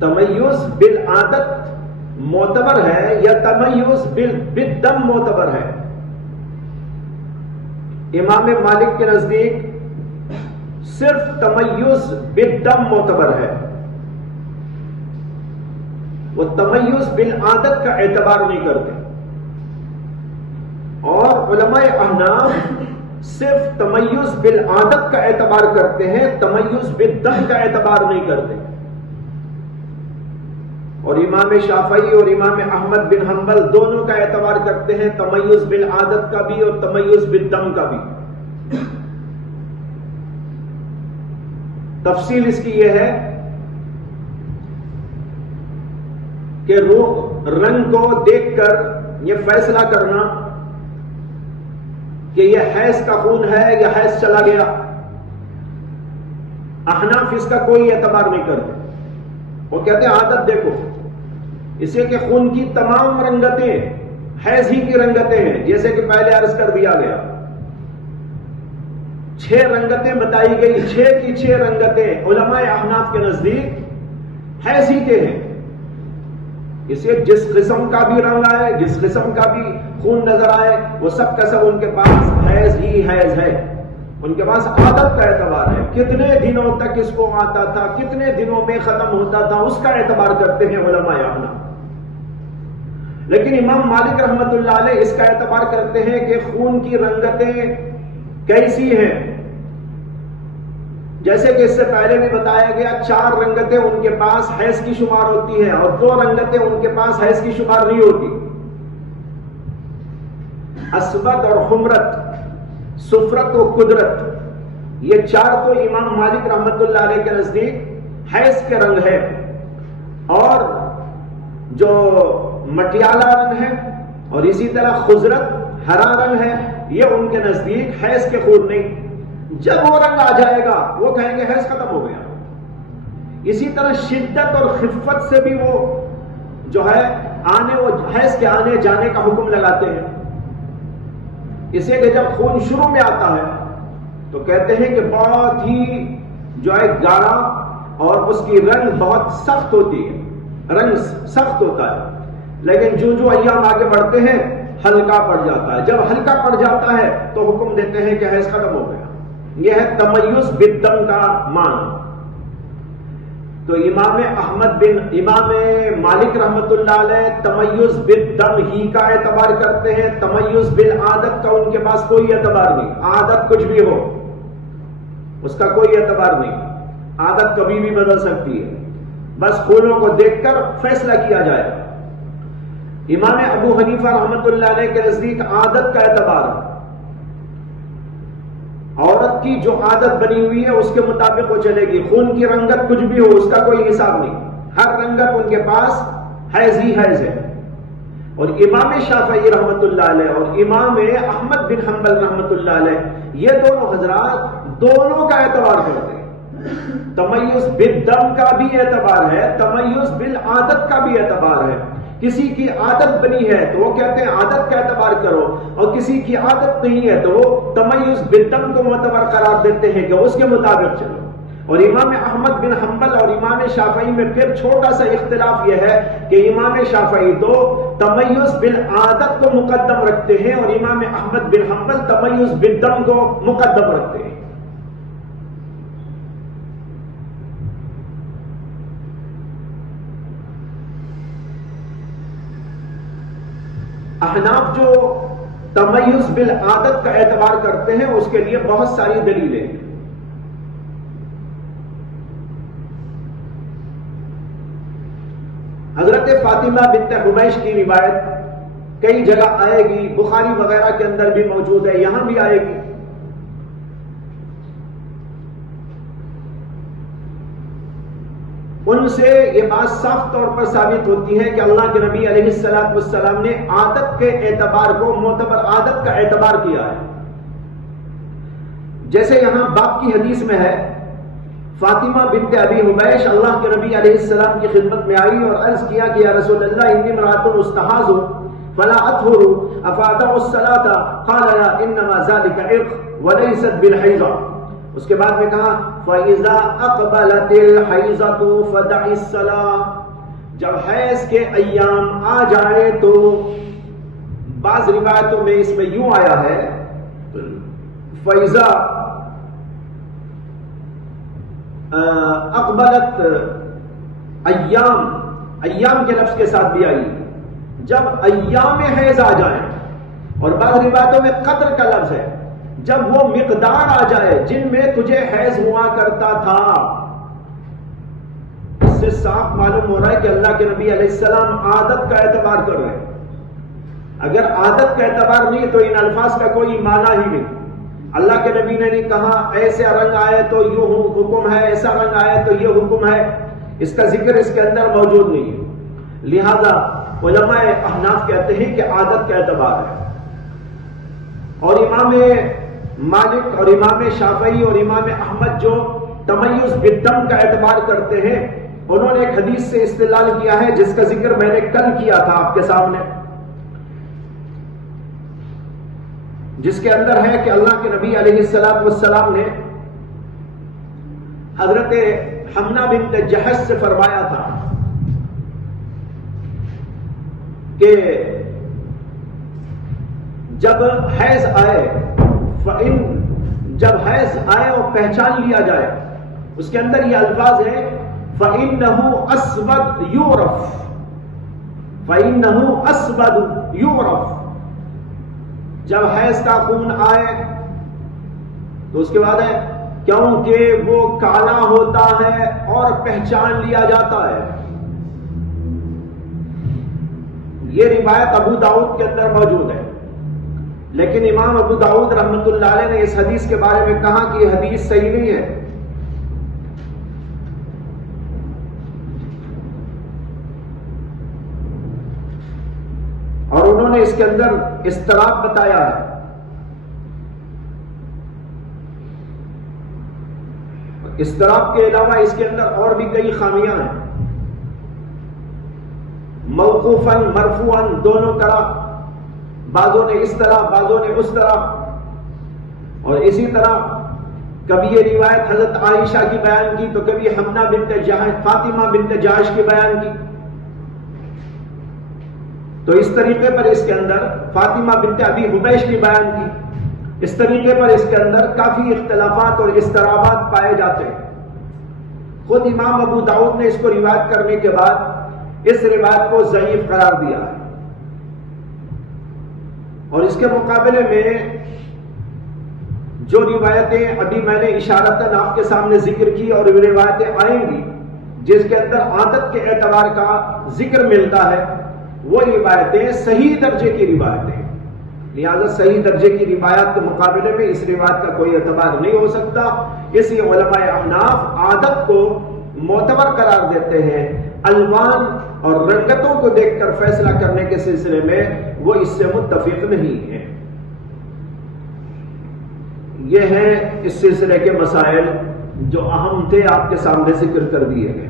تمیز بالعادت معتبر ہے یا تمیز بالدم معتبر ہے. امام مالک کے نزدیک صرف تمیز بالدم معتبر ہے، وہ تمیز بالعادت کا اعتبار نہیں کرتے. اور علماء احناف صرف تمیز بالعادت کا اعتبار کرتے ہیں، تمیز بالدم کا اعتبار نہیں کرتے. اور امام شافعی اور امام احمد بن حنبل دونوں کا اعتبار کرتے ہیں، تمیز بالعادت کا بھی اور تمیز بالدم کا بھی. تفصیل اس کی یہ ہے کہ رنگ کو دیکھ کر یہ فیصلہ کرنا کہ یہ حیض کا خون ہے یا حیض چلا گیا، احناف اس کا کوئی اعتبار نہیں کرتے. وہ کہتے ہیں عادت دیکھو، اسے کہ خون کی تمام رنگتیں حیض ہی کی رنگتیں ہیں، جیسے کہ پہلے عرض کر دیا گیا. 6 رنگتیں بتائی گئی، 6 کی 6 رنگتیں علماء احناف کے نزدیک حیض ہی کے ہیں. اسے جس قسم کا بھی رنگ آئے، جس قسم کا بھی خون نظر آئے، وہ سب کا سب ان کے پاس حیض ہی حیض ہے. ان کے پاس عادت کا اعتبار ہے، کتنے دنوں تک اس کو آتا تھا، کتنے دنوں میں ختم ہوتا تھا، اس کا اعتبار کرتے ہیں علماء احناف. لیکن امام مالک رحمت اللہ علیہ اس کا اعتبار کرتے ہیں کہ خون کی رنگتیں کیسی ہیں. جیسے کہ اس سے پہلے بھی بتایا گیا 4 رنگتیں ان کے پاس حیض کی شمار ہوتی ہیں اور 2 رنگتیں ان کے پاس حیض کی شمار نہیں ہوتی. اسود اور حمرت، صفرت و قدرت، یہ 4 تو امام مالک رحمت اللہ علیہ کے نزدیک حیض کے رنگ ہے. اور جو مٹیالہ رنگ ہے اور اسی طرح خضرت ہرا رنگ ہے، یہ ان کے نزدیک حیض کے خون نہیں. جب وہ رنگ آ جائے گا وہ کہیں گے حیض ختم ہو گیا. اسی طرح شدت اور خفت سے بھی وہ جو ہے حیض کے آنے جانے کا حکم لگاتے ہیں. اسے کہ جب خون شروع میں آتا ہے تو کہتے ہیں کہ بہت ہی جو ہے گاڑھا اور اس کی رنگ بہت سخت ہوتی ہے، رنگ سخت ہوتا ہے. لیکن جو ایام آگے بڑھتے ہیں ہلکا پڑ جاتا ہے. جب ہلکا پڑ جاتا ہے تو حکم دیتے ہیں کہ حیض ختم ہو گیا. یہ ہے تمیز بالدم کا معنی. تو امام مالک رحمت اللہ علیہ تمیز بالدم ہی کا اعتبار کرتے ہیں، تمیز بالعادت کا ان کے پاس کوئی اعتبار نہیں. عادت کچھ بھی ہو اس کا کوئی اعتبار نہیں، عادت کبھی بھی بدل سکتی ہے، بس خونوں کو دیکھ کر فیصلہ کیا جائے. امام ابو حنیفہ رحمت اللہ علیہ کے نزدیک عادت کا اعتبار ہے. عورت کی جو عادت بنی ہوئی ہے اس کے مطابق وہ چلے گی. خون کی رنگت کچھ بھی ہو اس کا کوئی حساب نہیں، ہر رنگت ان کے پاس حیض ہی حیض ہے. اور امام شافعی رحمت اللہ علیہ اور امام احمد بن حنبل رحمت اللہ علیہ یہ دونوں حضرات دونوں کا اعتبار کرتے ہیں. تمیز بالدم کا بھی اعتبار ہے، تمیز بالعادت کا بھی اعتبار ہے. کسی کی عادت بنی ہے تو وہ کہتے ہیں عادت کا اعتبار کرو، اور کسی کی عادت نہیں ہے تو وہ تمیز بالدم کو معتبر قرار دیتے ہیں کہ اس کے مطابق چلو. اور امام احمد بن حنبل اور امام شافعی میں پھر چھوٹا سا اختلاف یہ ہے کہ امام شافعی تو تمیز بالعادت کو مقدم رکھتے ہیں اور امام احمد بن حنبل تمیز بالدم کو مقدم رکھتے ہیں. احناف جو تمیز بالعادت کا اعتبار کرتے ہیں اس کے لیے بہت ساری دلیلیں ہیں. حضرت فاطمہ بنت حبیش کی روایت کئی جگہ آئے گی، بخاری وغیرہ کے اندر بھی موجود ہے، یہاں بھی آئے گی۔ ان سے یہ بات صاف طور پر ثابت ہوتی ہے کہ اللہ کے نبی علیہ السلام نے عادت کے اعتبار کو معتبر عادت کا اعتبار کیا ہے۔ جیسے یہاں باپ کی حدیث میں ہے، فاطمہ بنت ابی حبیش اللہ کے نبی علیہ السلام کی خدمت میں آئی اور عرض کیا کہ یا رسول اللہ انی امرأۃ استحاض فلا اطہر افادع الصلاۃ قال لا انما ذلك عرق وليست بالحیضہ۔ اس کے بعد میں کہا فَإِذَا أَقْبَلَتِ الْحَيْضَةُ فَدَعِ الصَّلَاةَ، جب حیض کے ایام آ جائے تو بعض روایتوں میں اس میں یوں آیا ہے فَإِذَا اقبلت ایام کے لفظ کے ساتھ بھی آئی، جب ایام حیض آ جائیں، اور بعض روایتوں میں قدر کا لفظ ہے، جب وہ مقدار آ جائے جن میں تجھے حیض ہوا کرتا تھا۔ اس سے صاف معلوم ہو رہا ہے کہ اللہ کے نبی علیہ السلام عادت کا اعتبار کر رہے ہیں۔ اگر عادت کا اعتبار نہیں تو ان الفاظ کا کوئی معنی ہی نہیں۔ اللہ کے نبی نے نہیں کہا ایسا رنگ آئے تو یوں حکم ہے، ایسا رنگ آئے تو یہ حکم ہے، اس کا ذکر اس کے اندر موجود نہیں ہے۔ لہذا علماء احناف کہتے ہیں کہ عادت کا اعتبار ہے، اور امام مالک اور امام شافعی اور امام احمد جو تمیز بالدم کا اعتبار کرتے ہیں، انہوں نے ایک حدیث سے استدلال کیا ہے جس کا ذکر میں نے کل کیا تھا آپ کے سامنے، جس کے اندر ہے کہ اللہ کے نبی علیہ السلام نے حضرت حمنہ بنت جہش سے فرمایا تھا کہ جب حیض آئے جب حیض آئے اور پہچان لیا جائے، اس کے اندر یہ الفاظ ہے فَإِنَّهُ أَسْوَدْ يُعْرَفْ، فَإِنَّهُ أَسْوَدْ يُعْرَفْ، جب حیض کا خون آئے تو اس کے بعد ہے کیونکہ وہ کالا ہوتا ہے اور پہچان لیا جاتا ہے۔ یہ روایت ابو داؤد کے اندر موجود ہے، لیکن امام ابو داؤد رحمۃ اللہ علیہ نے اس حدیث کے بارے میں کہا کہ یہ حدیث صحیح نہیں ہے۔ اور انہوں نے اس کے اندر اضطراب بتایا ہے۔ اضطراب کے علاوہ اس کے اندر اور بھی کئی خامیاں ہیں، موقوفاً مرفوعاً دونوں طرح، بعضوں نے اس طرح بعضوں نے اس طرح، اور اسی طرح کبھی یہ روایت حضرت عائشہ کی بیان کی تو کبھی حمنہ بنت جہش فاطمہ بنت جہش کی بیان کی، تو اس طریقے پر اس کے اندر فاطمہ بنت ابی حبیش کی بیان کی، اس طریقے پر اس کے اندر کافی اختلافات اور اضطرابات پائے جاتے ہیں۔ خود امام ابو داؤد نے اس کو روایت کرنے کے بعد اس روایت کو ضعیف قرار دیا ہے، اور اس کے مقابلے میں جو روایتیں ابھی میں نے اشارتاً آپ کے سامنے ذکر کی اور وہ روایتیں آئیں گی جس کے اندر عادت کے اعتبار کا ذکر ملتا ہے، وہ روایتیں صحیح درجے کی روایتیں، لہذا صحیح درجے کی روایات کے مقابلے میں اس روایت کا کوئی اعتبار نہیں ہو سکتا۔ اس لیے علماء احناف عادت کو معتبر قرار دیتے ہیں، الوان اور رنگتوں کو دیکھ کر فیصلہ کرنے کے سلسلے میں وہ اس سے متفق نہیں ہیں۔ یہ ہیں اس سلسلے کے مسائل جو اہم تھے، آپ کے سامنے ذکر کر دیے گئے۔